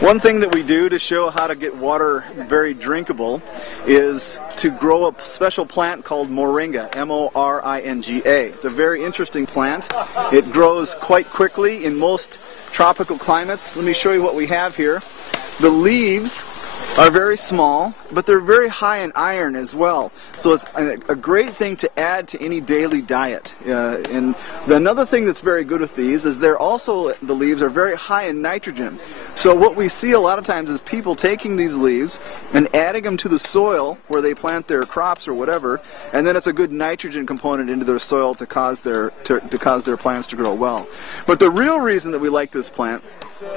One thing that we do to show how to get water very drinkable is to grow a special plant called Moringa, M-O-R-I-N-G-A. It's a very interesting plant. It grows quite quickly in most tropical climates. Let me show you what we have here. The leaves are very small, but they're very high in iron as well. So it's a great thing to add to any daily diet. And another thing that's very good with these is the leaves are very high in nitrogen. So what we see a lot of times is people taking these leaves and adding them to the soil where they plant their crops or whatever, and then it's a good nitrogen component into their soil to cause their plants to grow well. But the real reason that we like this plant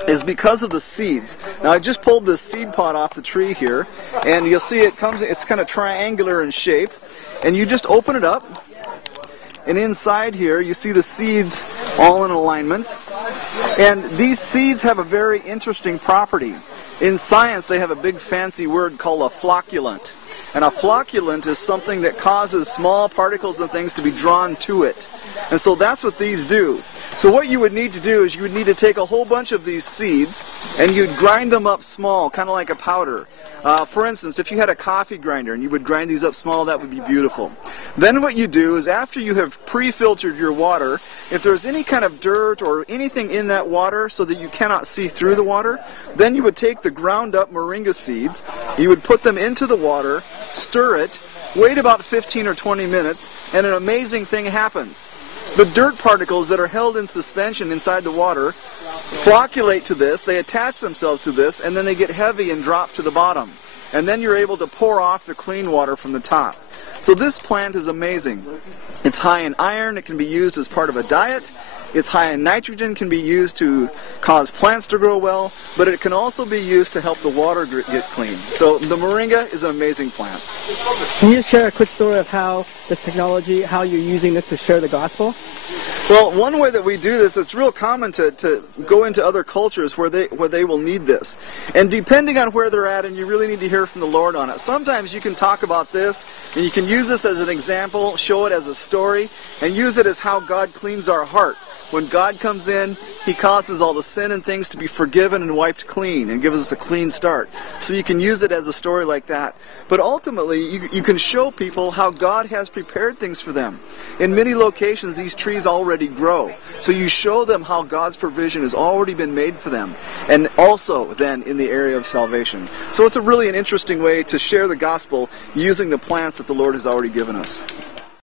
is because of the seeds. Now I just pulled this seed pod off the tree here, and you'll see it's kind of triangular in shape, and you just open it up, and inside here you see the seeds all in alignment. And these seeds have a very interesting property. In science they have a big fancy word called a flocculant. And a flocculant is something that causes small particles and things to be drawn to it. And so that's what these do. So what you would need to do is you would need to take a whole bunch of these seeds and you'd grind them up small, kind of like a powder. For instance, if you had a coffee grinder and you would grind these up small, that would be beautiful. Then what you do is after you have pre-filtered your water, if there's any kind of dirt or anything in that water so that you cannot see through the water, then you would take the ground up moringa seeds, you would put them into the water, stir it, wait about 15 or 20 minutes, and an amazing thing happens. The dirt particles that are held in suspension inside the water flocculate to this, they attach themselves to this, and then they get heavy and drop to the bottom. And then you're able to pour off the clean water from the top. So this plant is amazing. It's high in iron, it can be used as part of a diet. It's high in nitrogen, can be used to cause plants to grow well, but it can also be used to help the water get clean. So the moringa is an amazing plant. Can you share a quick story of how this technology, how you're using this to share the gospel? Well, one way that we do this, it's real common to go into other cultures where they will need this. And depending on where they're at, and you really need to hear from the Lord on it, sometimes you can talk about this, and you can use this as an example, show it as a story, and use it as how God cleans our heart. When God comes in, He causes all the sin and things to be forgiven and wiped clean and gives us a clean start. So you can use it as a story like that. But ultimately, you can show people how God has prepared things for them. In many locations, these trees already grow. So you show them how God's provision has already been made for them. And also then in the area of salvation. So it's really an interesting way to share the gospel using the plants that the Lord has already given us.